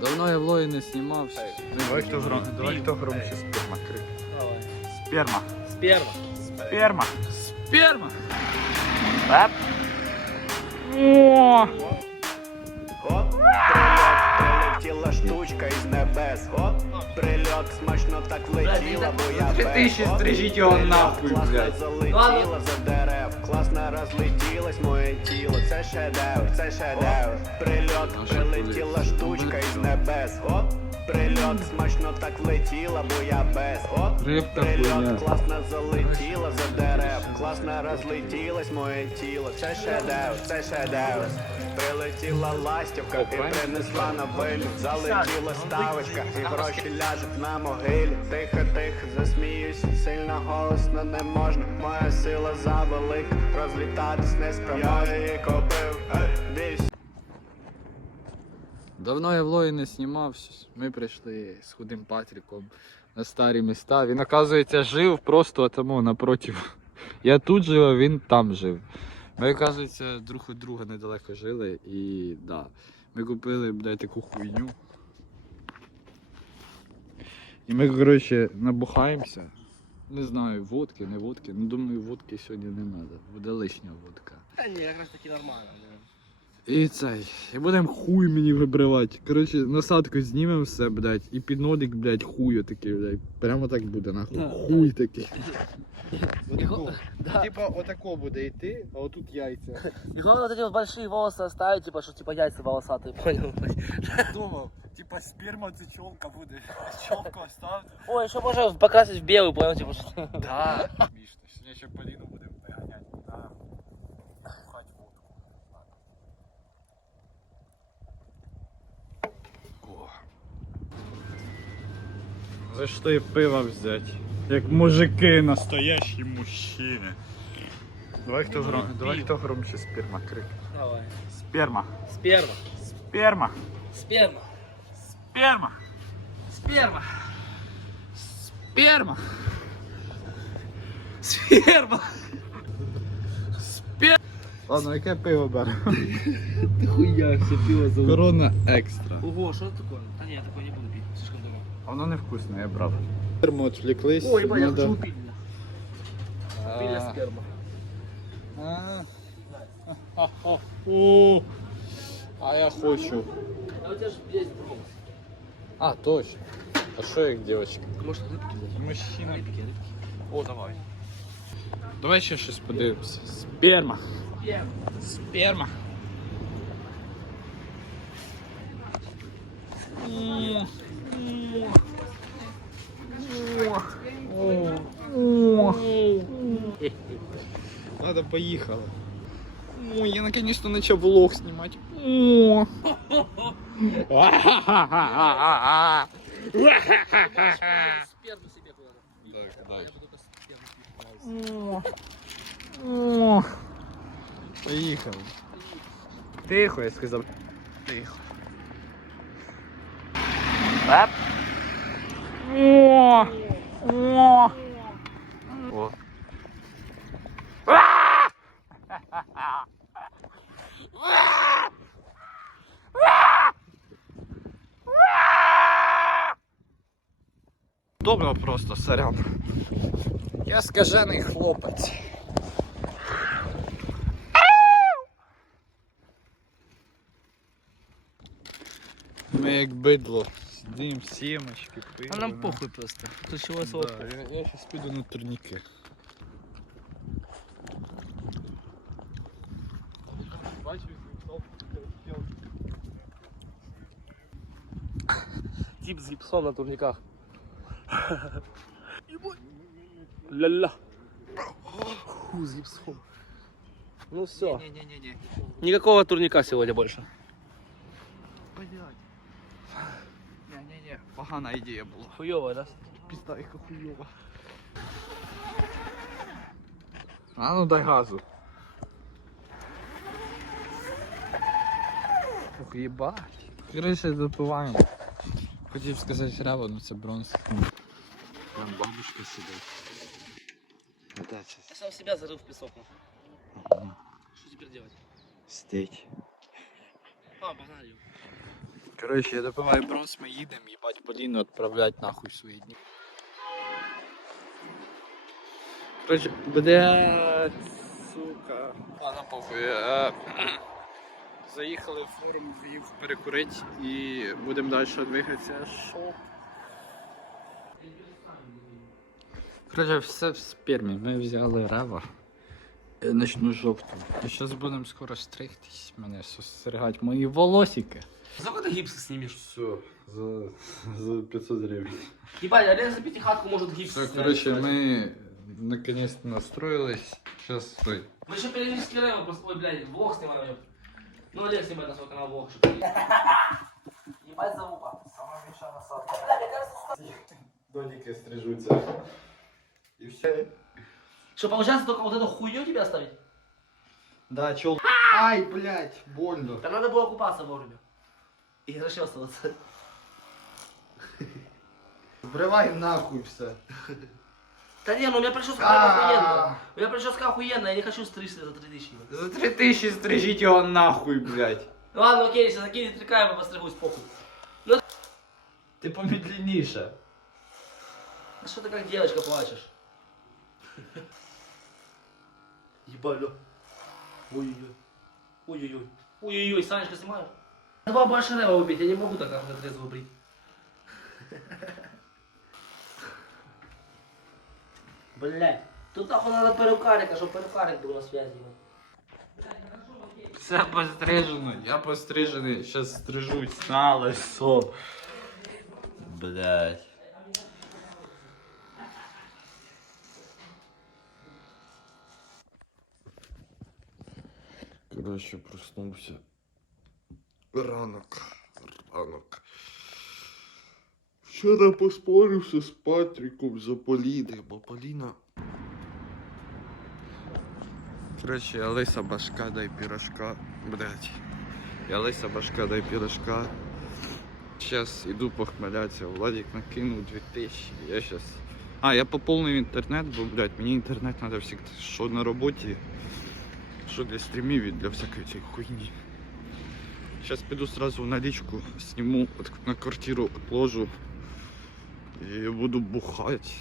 Давно я влоги не знімався. Давай хто гром, давай хто громче сперма крик. Давай. Сперма. Сперма. Сперма. Сперма! Пеп. О! Оп, прильот, прилетіла штучка із небес. Оп, прильот, смачно так влетіла, бо я без. 2000 Оп, стрижіть його прильот, нахуй, класно блядь. залетіла за дерев, Класно розлетілось моє тіло. Це шедевр, це шедевр. Прильот, прилетіла штучка із небес. Оп, прильот, смачно так влетіла, бо я без. Рибка хуйня. Прильот класно залетіла за дерев, класно розлетілось моє тіло. Це шедевр, це шедевр. Прилетіла ластівка і принесла на новину. Залетіла ставочка, і гроші ляжуть на могилі. Тихо, тихо, засміюсь, сильно голосно не можна. Моя сила завелика, розлітатись не спроможна. Я її купив, ей, Давно я влоги не знімався. Ми прийшли з худим Патріком на старі міста. Він, оказується, жив просто тому напротив. Я тут жив, а він там жив. Ми, оказується, друг від друга недалеко жили і да. Ми купили, блядь, таку хуйню. І ми, коротше, набухаємося. Не знаю, водки, не водки. Ну, думаю, водки сьогодні не треба. Буде лишня водка. Та ні, якраз таки нормально. І цей. І будемо хуй мені вибривати. Коротше, насадку знімемо все, блядь, і під нолик, блядь, хую такий, блядь. Прямо так буде, нахуй. Да, Хуй такий. Отако. Да. Типа отако буде йти, а отут яйця. И главное вот эти вот большие волосы оставить, типа, что типа яйца волосатые, понял? Думав, типа сперма це чолка буде. Чолку оставити. Ой, еще можно покрасить в белый, понял, типа, что... Да. Смішно. Сьогодні ще Поліну будемо Зайшли пиво взяти. Як мужики, настоящі мужчини. Давай хто гром, давай хто громче сперма крик. Давай. Сперма. Сперма. Сперма. Сперма. Сперма. Сперма. Сперма! Сперма! Спер... Ладно, яке пиво беремо? Ты хуя, все пиво зовут. Корона екстра. Ого, что такое? Да нет, такое не буду дорого. Воно невкусне, я брав. Термо відвлеклись. Ой, я надо- хочу. Пили А, сперма. а. А я хочу. А у тебя же есть бронз. А, точно. А що як дівчатка? Может, рыбки взять? Мужчина. Рыбки, рыбки. О, давай. Давай ще щось подивимося. Сперма. Сперма. Сперма. М. Надо поехала. О, я наконец-то начал влог снимать. О. О. Поехал. Тихо, я сказал. Тихо. Оп. О. О. О. Добре просто, сорян. Я скажений хлопець. Ми як бидло. Сидим, сімочки, пиво. А нам похуй просто. Тут чего Да, сладкого. я, я сейчас піду на турніки. Тип с гипсом на турниках. Ля-ля. Фу, с гипсом. Ну все. Не-не-не. Никакого турника сегодня больше. Не-не-не. Погана ідея була. Хуёвая, да? Пізда, яка хуйова. А ну дай газу. Ух, їбать. Короче, допиваємо. Хотів сказати ряво, ну це бронз. Там бабушка сидить. Де це? Я сам себя зарыл в песок. Что теперь делать? Стейк. А, погнали. Коротше, я допиваю брос, ми їдемо, їбать Поліну відправлять нахуй свої дні. Коротше, блядь, сука. Ладно, похуй. Е, Заїхали в форум, Львів перекурити і будемо далі двигатися. Шо? Коротше, все в спермі. Ми взяли рева. Я начну жовту. І зараз будемо скоро стригтись. Мене состерігать мої волосики. Сколько ты гипс снимешь? Все, за, за 500 гривень. Ебать, Олег за пятихатку может гипс Все, снять. коротше, ми наконец-то настроились. Сейчас стой. Вы еще периодически рэва просто, ой, блядь, влог снимаем. Ну, Олег снимает на свой канал ли. Ебать залупа. Самая меньшая насадка. Бля, мне кажется, Додіки стрижуться. І все. Что, получается только вот эту хуйню тебе оставить? Да, чел. Ай, блядь, больно. Так надо было купаться вовремя. И расчесываться. Вбривай нахуй все. Да не, ну у меня прическа А. охуенная. У меня прическа охуенная, я не хочу стричься за 3000. За три тисячі стрижіть його нахуй, блядь. Ну ладно, окей, если закинет трека, я постригусь, похуй. Ти помедленніше. А что ты как девочка плачешь? Ебать, да. Ой-ой-ой. Ой-ой-ой. Ой-ой-ой, Санечка снимаешь? Два больше рэва убить, я не могу так нахуй трезво брить. Блять, тут нахуй надо перукарика, чтобы перукарик был на связи. Все пострижено, я пострижений, щас стрижусь на лисо. Блядь. Коротше, проснувся. Ранок. Ранок. Вчора поспорився з Патріком за Поліни, бо Поліна. Короче, я башка, дай пирожка. Блять. Я лиса башка, дай пирожка. Сейчас иду похмеляться. Владик накинул 2000. Я сейчас... А, я пополнил интернет, бо, блядь, мне интернет надо всегда, что на работе, что для стримів і для всякой этой хуйни. Сейчас пойду сразу в наличку, сниму на квартиру, отложу и буду бухать.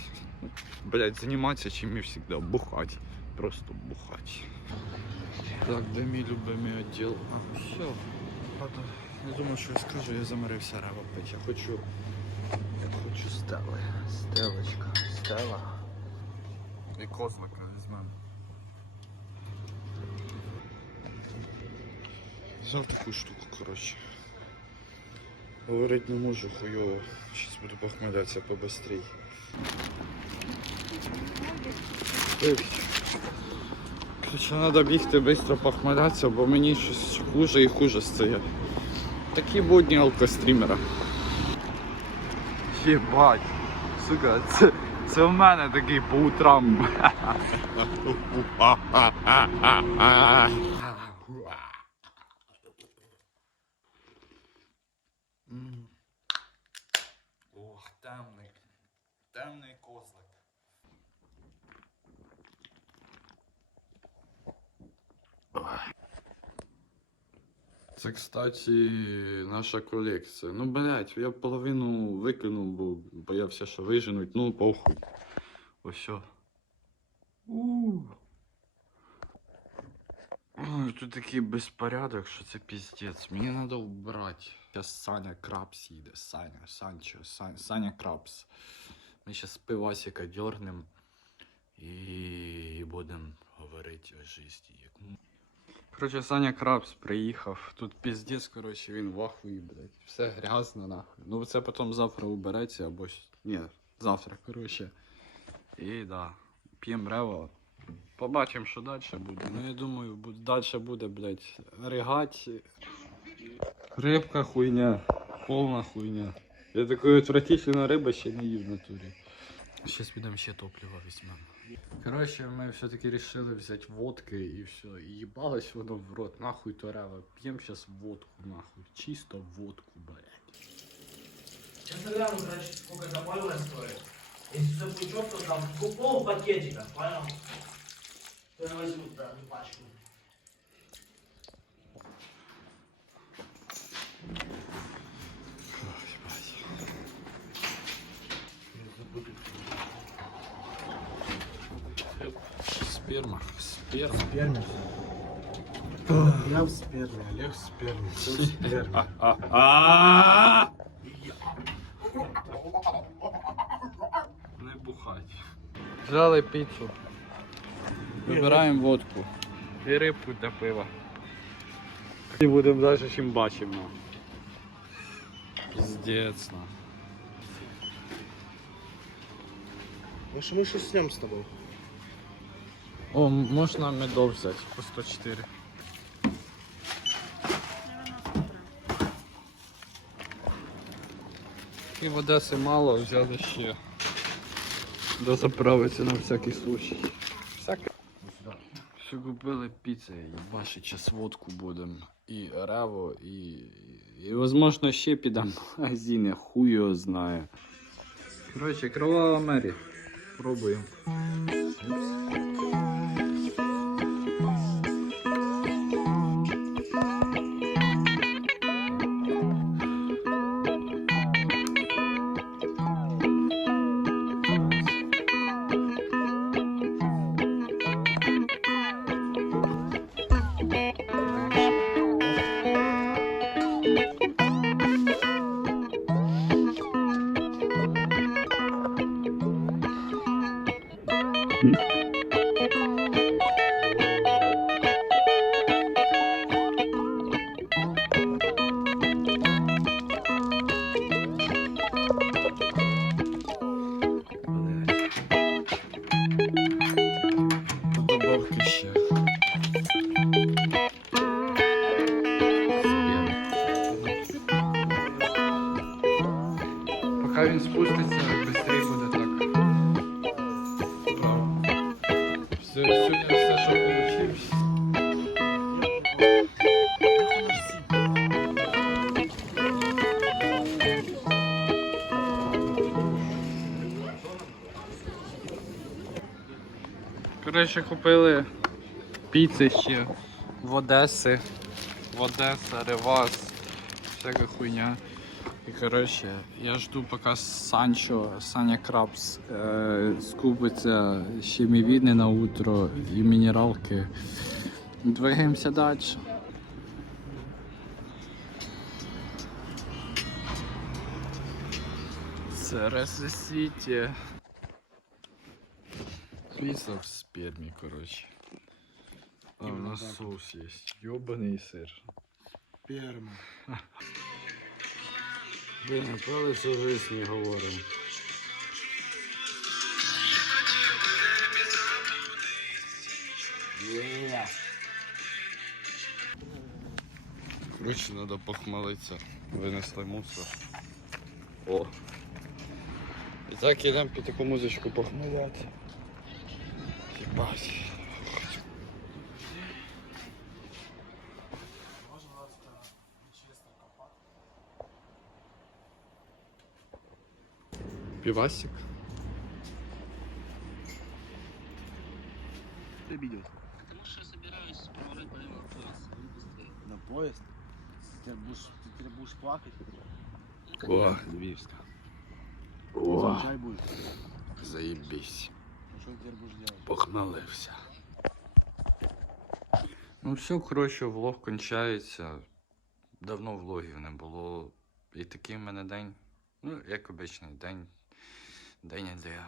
Блять, заниматься чем и всегда, бухать. Просто бухать. Так, де мій любимий відділ? А, все. Ладно, не думаю, що я скажу, я замирився рева пить. Я хочу. Я хочу стели. Стелечка. Стела. І козлика візьмемо. Взяв таку штуку, коротше. Говорить не можу, хуйово. Щас буду похмелятися побыстрей. Короче, треба бігти швидко похмелятися, бо мені щось хуже і хуже стає. Такі будні алкострімера. Єбать. Сука, це, це в мене такий по утрам. Це, кстати, наша колекція. Ну, блядь, я половину викинув, бо боявся, що виженуть. Ну, похуй. Ось що. Тут такий безпорядок, що це піздець. Мені треба вбрати. Зараз Саня Крабс їде. Саня, Санчо, Саня, Саня Крабс. Ми зараз пивасика дьорнем і будемо говорити о житті. Короче, Саня Крабс приїхав. Тут піздець, короче, він в ахуї, блядь. Все грязно, нахуй. Ну це потім завтра убереться або. Ні, завтра, короче. І да. П'ємо рево. Побачимо, що далі буде. Ну я думаю, далі буде, блядь, ригать. Рибка хуйня. Повна хуйня. Я такої отвратительної риби ще не їв в натурі. Зараз підемо ще топливо візьмемо. Коротше, ми все-таки решили взяти водки і все. І їбалось воно в рот, нахуй то рева. П'ємо зараз водку, нахуй. Чисто водку, блядь. Сейчас гляну, короче, сколько это палево стоит. Если все пучок, то там пол пакетика, понял? То я возьму, да, пачку. Сперма. Сперма. Спермі. Я в спермі, Олег в спермі. Це в спермі. Не бухать. Взяли піцу. Вибираємо водку. І рибку для пива. І будемо далі, чим бачимо. Піздець. на. Ну що ми щось снем з тобою? О, можна медов взяти по 104. І в Одеси мало, взяли ще. Дозаправиться на всякий случай. Всяке. Що купили піци, їбаши час водку будемо. І рево, і. І, возможно, ще підемо в магазин, я хуй його знає. Коротше, кровава Мері. Пробуємо. shit. Коротше, купили піци ще в Одеси. В Одеса, Ревас, всяка хуйня. І коротше, я жду поки Санчо, Саня Крабс е, скупиться ще мівіни на утро і мінералки. Двигаємося далі. Це Сіті. Пицца в сперме, короче. А у нас соус есть. Ёбаный сыр. Сперма. Блін, правда всю жизнь не говоримо. Короче, надо похмелиться. Винесли мусор. О. І так ідемо під таку музичку похмеляти. Єбать. Пивасик. Ты видел? Потому что я собираюсь проводить полевой пояс. На поезд? Ты теперь будешь, ты теперь будешь плакать? О, Львивска. о, Чай будет. заебись. Похмелився. Ну все, коротше, влог кончається. Давно влогів не було. І такий в мене день. Ну, як обичний день. День іде.